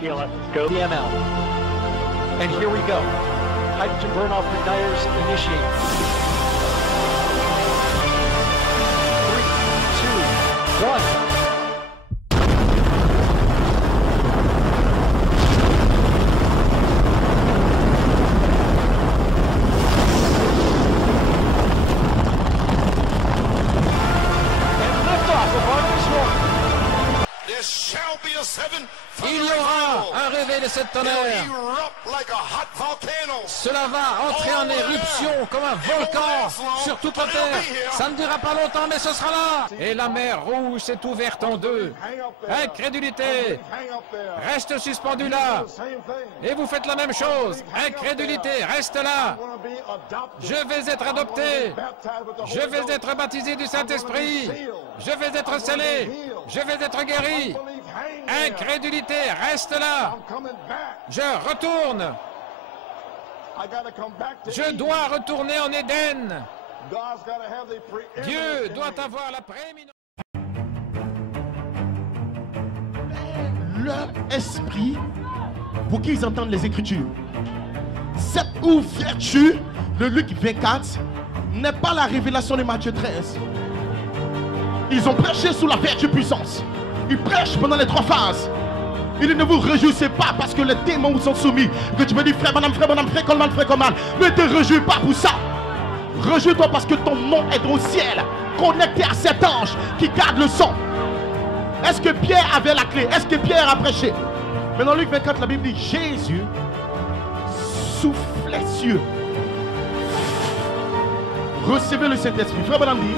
Go DML. And here we go. Hydrogen burn-off igniters initiate. 3, 2, 1. Il y aura un réveil de cette tonnerre. Cela va entrer en éruption comme un volcan sur toute la terre. Ça ne durera pas longtemps, mais ce sera là. Et la mer rouge s'est ouverte en deux. Incrédulité. Reste suspendu là. Et vous faites la même chose. Incrédulité. Reste là. Je vais être adopté. Je vais être baptisé du Saint-Esprit. Je vais être scellé. Je vais être guéri. Incrédulité, reste là. Je retourne. Je dois retourner en Éden. Dieu doit avoir la prééminence. Leur esprit, pour qu'ils entendent les Écritures. Cette ouverture de Luc 24 n'est pas la révélation de Matthieu 13. Ils ont prêché sous la vertu puissance. Ils prêchent pendant les 3 phases. Il dit ne vous réjouissez pas parce que les démons vous sont soumis. Que tu me dis frère, madame, frère, Coleman, frère, Coleman. Ne te réjouis pas pour ça. Réjouis-toi parce que ton nom est au ciel, connecté à cet ange qui garde le sang. Est-ce que Pierre avait la clé? Est-ce que Pierre a prêché? Mais dans Luc 24, la Bible dit Jésus soufflait cieux. Recevez le Saint-Esprit. Frère madame dit,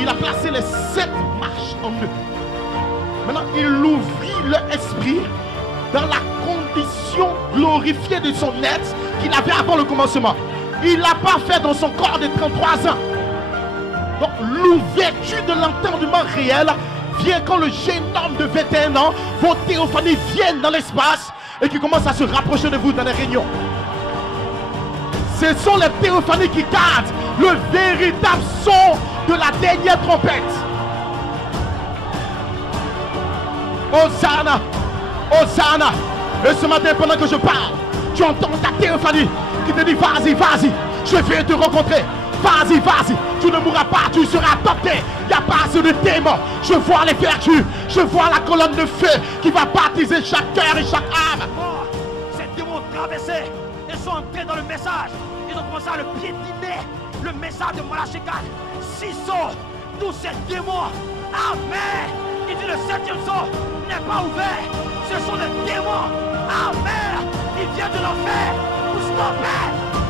il a placé les 7 marches en eux. Maintenant, il ouvrit leur esprit dans la condition glorifiée de son être qu'il avait avant le commencement. Il ne l'a pas fait dans son corps de 33 ans. Donc, l'ouverture de l'entendement réel vient quand le jeune homme de 21 ans, vos théophanies viennent dans l'espace et qui commencent à se rapprocher de vous dans les réunions. Ce sont les théophanies qui gardent le véritable son de la dernière trompette. Hosanna, Hosanna. Et ce matin, pendant que je parle, tu entends ta théophanie qui te dit vas-y, vas-y, je vais te rencontrer. Vas-y, vas-y, tu ne mourras pas, tu seras adopté. Il n'y a pas assez de démons. Je vois les vertus, je vois la colonne de feu qui va baptiser chaque cœur et chaque âme. Ces démons ont traversé, ils sont entrés dans le message. Ils ont commencé à le piétiner. Le message de Malachie 4. 6 sauts, tous ces démons. Amen. Il dit le 7e saut n'est pas ouvert. Ce sont des démons. Amen. Ils viennent de l'enfer pour stopper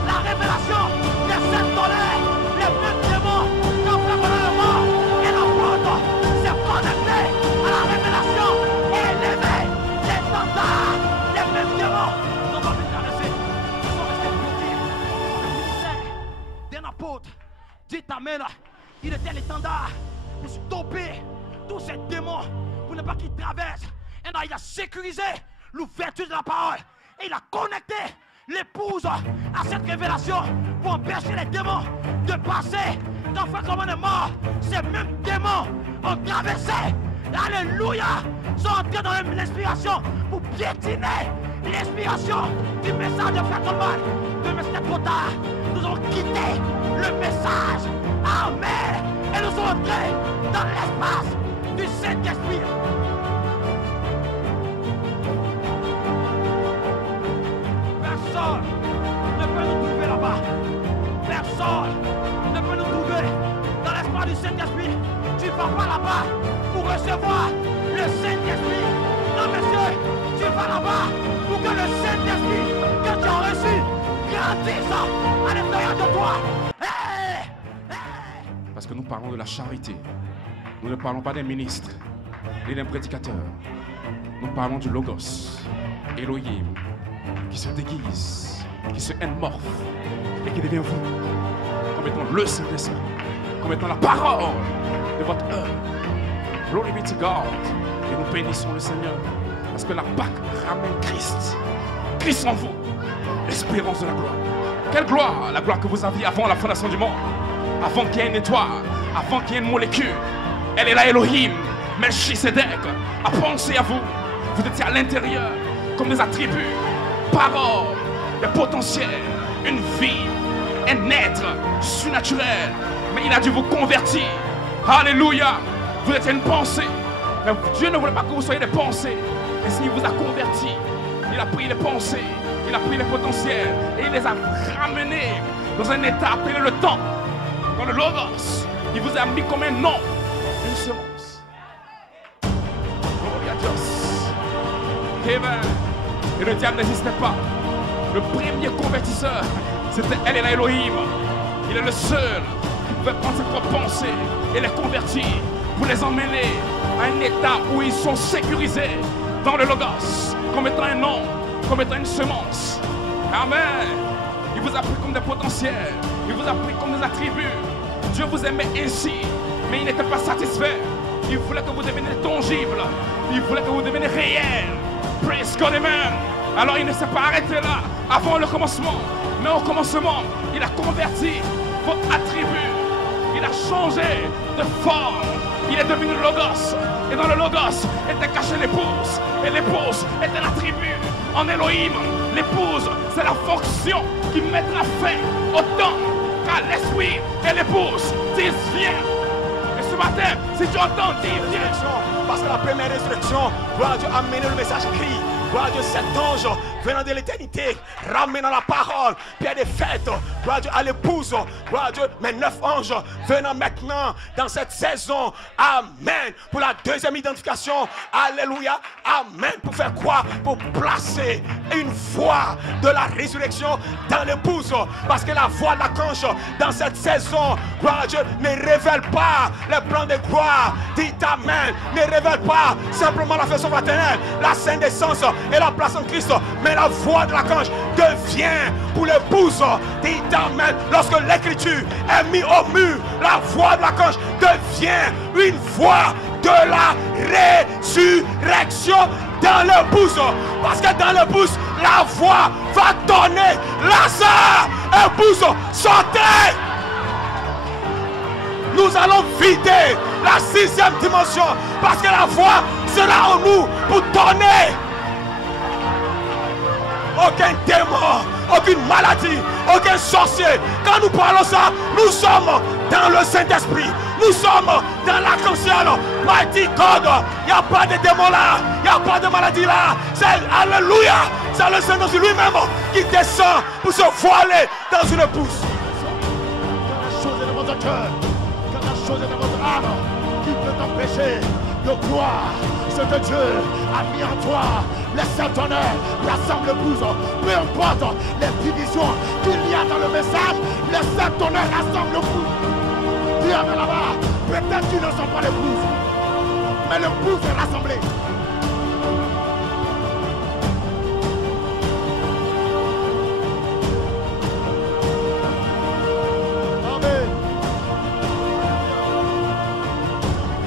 la révélation des 7 tonnerres. Les mêmes démons qui ont fait pendant le mort et l'apôtre s'est connecté à la révélation et élevé les standards. Les mêmes démons n'ont pas pu traverser. Ils sont restés bloqués. Le ministère d'un apôtre dit Amen. Il était l'étendard pour stopper tous ces démons pour ne pas qu'ils traversent. Et là, il a sécurisé l'ouverture de la parole. Et il a connecté l'épouse à cette révélation pour empêcher les démons de passer. Quand Frère Coleman est mort, ces mêmes démons ont traversé. Alléluia! Sont entrés dans l'inspiration pour piétiner l'inspiration du message de Frère Coleman. Mais c'était trop tard. Nous avons quitté le message. Amen! Et nous sommes entrés dans l'espace du Saint-Esprit. Personne ne peut nous trouver là-bas. Personne ne peut nous trouver dans l'espace du Saint-Esprit. Tu ne vas pas là-bas pour recevoir le Saint-Esprit. Non, monsieur, tu vas là-bas pour que le Saint-Esprit que tu as reçu grandisse à l'intérieur de toi. Hey! Hey! Parce que nous parlons de la charité. Nous ne parlons pas d'un ministre, ni d'un prédicateur. Nous parlons du Logos, Elohim, qui se déguise, qui se enmorphe et qui devient vous, comme étant le Saint-Esprit, comme étant la parole de votre œuvre. Glory be to God. Et nous bénissons le Seigneur, parce que la Pâque ramène Christ. Christ en vous, l'espérance de la gloire. Quelle gloire? La gloire que vous aviez avant la fondation du monde, avant qu'il y ait une étoile, avant qu'il y ait une molécule. Elle est là, Elohim, Melchisedec a pensé à vous. Vous étiez à l'intérieur, comme des attributs, paroles, des potentiels, une vie, un être surnaturel. Mais il a dû vous convertir. Alléluia. Vous étiez une pensée. Mais Dieu ne voulait pas que vous soyez des pensées. Et s'il vous a converti, il a pris les pensées, il a pris les potentiels et il les a ramenés dans un état appelé le temps, dans le Logos. Il vous a mis comme un nom, une semence. Gloria a Dios. Amen. Et le diable n'existait pas. Le premier convertisseur, c'était El Elohim. Il est le seul qui pouvait prendre ses propres pensées et les convertir pour les emmener à un état où ils sont sécurisés dans le Logos, comme étant un nom, comme étant une semence. Amen. Il vous a pris comme des potentiels, il vous a pris comme des attributs. Dieu vous aimait ainsi, mais il n'était pas satisfait. Il voulait que vous deveniez tangible, il voulait que vous deveniez réel. Praise God, amen. Alors il ne s'est pas arrêté là, avant le commencement. Mais au commencement, il a converti vos attributs. Il a changé de forme. Il est devenu le Logos. Et dans le Logos était cachée l'épouse. Et l'épouse est un attribut en Elohim. L'épouse, c'est la fonction qui mettra fin au temps car l'esprit et l'épouse disent viens. Et ce matin, si tu entends dire viens. Parce que la première résurrection, gloire à Dieu, amener le message écrit. Gloire à Dieu, cet ange venant de l'éternité, ramenant la parole, pierre des fêtes, gloire à Dieu, à l'épouse, gloire à Dieu, mais 9 anges venant maintenant dans cette saison, amen, pour la deuxième identification, alléluia, amen, pour faire quoi? Pour placer une voix de la résurrection dans l'épouse, parce que la voix de l'archange dans cette saison, gloire à Dieu, ne révèle pas les plans de gloire, dit amen, ne révèle pas simplement la façon fraternelle, la sainte essence et la place en Christ, mais la voix de l'archange devient pour l'épouse, dit amen. Lorsque l'écriture est mise au mur, la voix de l'archange devient une voix de la résurrection dans l'épouse. Parce que dans l'épouse, la voix va donner Lazare, épouse, sortez. Nous allons vider la 6e dimension parce que la voix sera en nous pour donner. Aucun démon, aucune maladie, aucun sorcier. Quand nous parlons ça, nous sommes dans le Saint-Esprit. Nous sommes dans l'arc-en-ciel. Mighty God. Il n'y a pas de démon là. Il n'y a pas de maladie là. C'est alléluia. C'est le Saint-Esprit lui-même qui descend pour se voiler dans une épouse. Quand la chose est dans votre cœur, quand la chose est dans votre âme, qui peut t'empêcher de croire ce que Dieu a mis en toi? Laisse ton œil, rassemble l'épouse. Peu importe les divisions qu'il y a dans le message, laisse ton œil, rassemble l'épouse. Dis à là-bas, peut-être qu'ils ne sont pas l'épouse, mais l'épouse est rassemblée. Amen.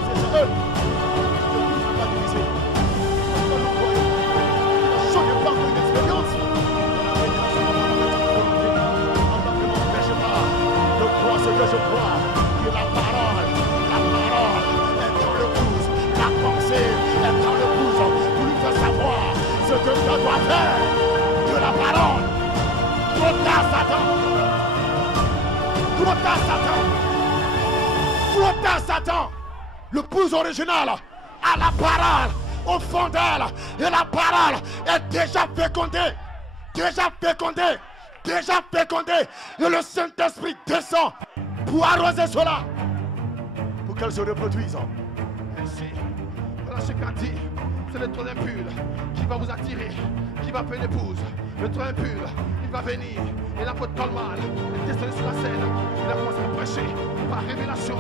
C'est eux. Ce que je crois, que la parole est dans l'épouse, la pensée est dans l'épouse, pour lui faire savoir ce que je dois faire de la parole. Trop tard, Satan. Trop tard, Satan. Trop tard, Satan. L'épouse originale a la parole au fond d'elle, et la parole est déjà fécondée. Déjà fécondée. Déjà fécondé, et le Saint-Esprit descend pour arroser cela, pour qu'elle se reproduise. Ainsi, voilà ce qu'a dit, c'est le trône impur qui va vous attirer, qui va faire une épouse. Le trône impur, il va venir, et l'apôtre Tolman est descendu sur la scène, il a commencé à prêcher par révélation.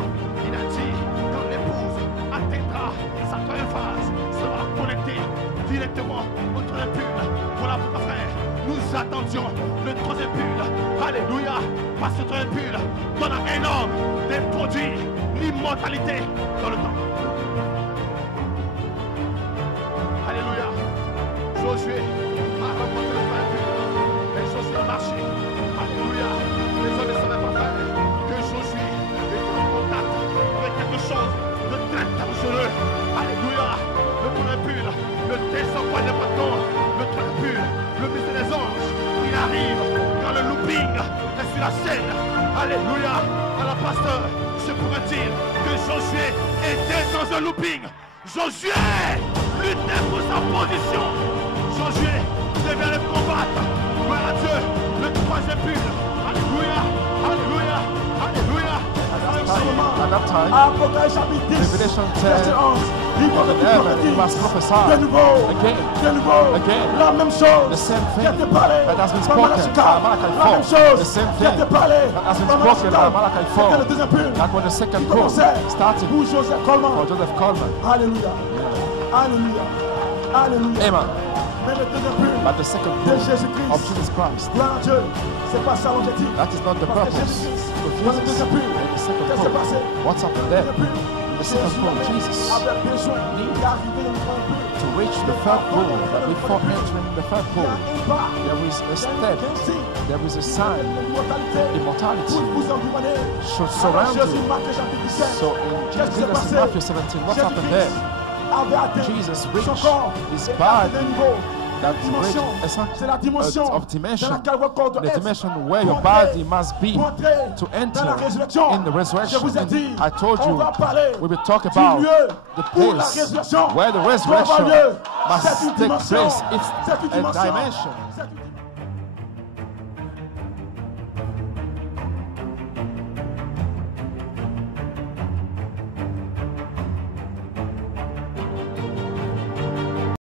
Il a dit, quand l'épouse atteindra sa première phase, sera connectée directement au trône impur. Voilà pourquoi, frère, nous attendions le troisième pull. Alléluia. Parce que le troisième pull donne un homme d'introduire l'immortalité dans le temps. Alléluia. Josué a remporté le troisième pull. Et Josué a marché. Alléluia. Les hommes ne savaient pas faire que Josué était en contact avec quelque chose de très dangereux. Alléluia. Le troisième pull, le descend pas n'importe quoi. Le troisième Alléluia. Alors, pasteur, je pourrais dire que Josué était dans un looping. Josué luttait pour sa position. Josué devait le combattre. Gloire à Dieu. Le troisième but. Alléluia. Alléluia. Alléluia. At that time, Apocalypse chapitre 10, Revelation 10, verset 11. Il va he must prophesy de nouveau, again, de nouveau, again. la même chose The same qui a thing été parlé that has been par spoken Malachi by Malachi 4. la même chose The same qui a thing été parlé that has been par spoken by Malachi 4. C'était le deuxième but That was the second qui call commençait starting pour Joseph Coleman. for Joseph Coleman. Alléluia, alléluia, alléluia. Amen. Mais le deuxième but But the second de call Jésus-Christ, of Jesus Christ, gloire à Dieu, c'est pas ça l'objectif. that is not the Parce que purpose Jésus-Christ, of dans le Jesus. deuxième but, In the second qu'est-ce qui s'est passé? call, what's happened Le there? deuxième but, The second call, Jesus, avait besoin d'arriver dans le premier but. to reach the third call, but before entering the third Il y a call, un pas, there is a step, there is a sign, immortality should surround you. So in Jesus in Matthew 17, what happened there? Jesus reached his body that reached a dimension, the dimension where your body must be to enter in the resurrection. I told you we will talk about the place where the resurrection must take place. It's a dimension.